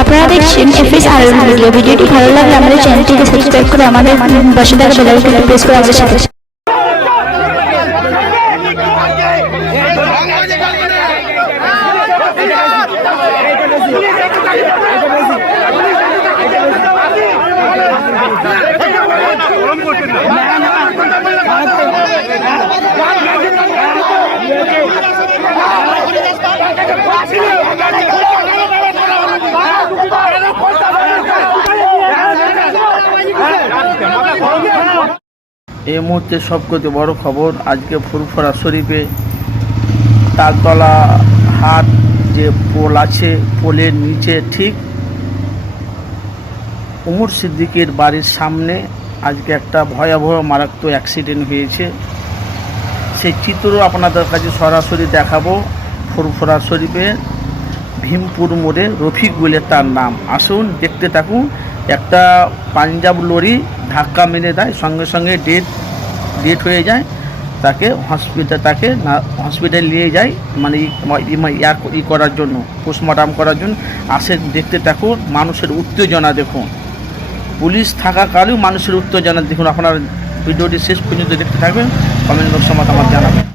আপনারা দেখছেন এফএস আর ভিডিও ভিডিওটি ভালো লাগলে আমাদের চ্যানেলটিকে সাবস্ক্রাইব করে আমাদের পাশে থাকা বেল আইকনটি প্রেস করে আমাদের সাথে এই মুহূর্তে সবথেকে বড় খবর আজকে ফুরফুরা শরীফে তালতলা হাট যে পোল আছে, পোলের নিচে ঠিক উমর সিদ্দিকের বাড়ির সামনে আজকে একটা ভয়াবহ মারাত্মক অ্যাক্সিডেন্ট হয়েছে। সেই চিত্র আপনাদের কাছে সরাসরি দেখাবো ফুরফুরা শরীফে ভীমপুর মোড়ে রফিক বলে তার নাম। আসুন দেখতে থাকুন, একটা পাঞ্জাব লরি ধাক্কা মেরে দেয়, সঙ্গে সঙ্গে ডেট ডেট হয়ে যায়। তাকে হসপিটাল তাকে না হসপিটাল নিয়ে যায় মানে ই- করার জন্য পোস্টমর্টম করার জন্য। আসে দেখতে থাকুন, মানুষের উত্তেজনা দেখুন। পুলিশ থাকাকালেও মানুষের উত্তেজনা দেখুন। আপনার ভিডিওটি শেষ পর্যন্ত দেখতে থাকবেন। কমেন্ট বক্স বক্সে মতামত জানাবেন।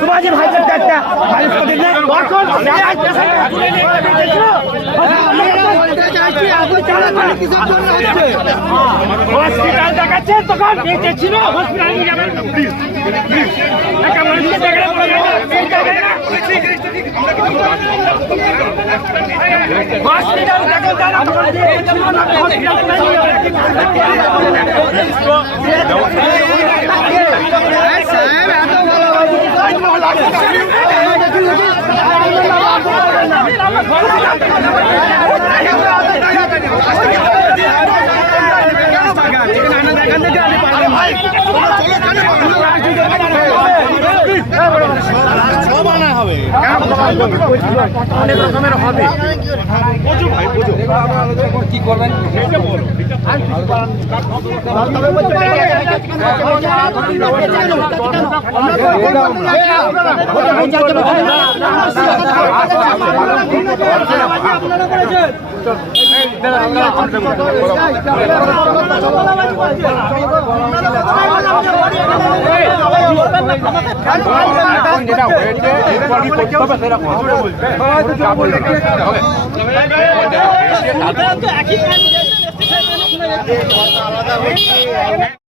তোমাদের ভাইদের একটা হসপিটাল দেখাচ্ছে তখন বেঁচে ছিল Hey! অনেক রকমের হবে। কি করবেন আপনারা যেটা হয়েছে। এরপর কি করতে হবে সেটা যা বললেন একই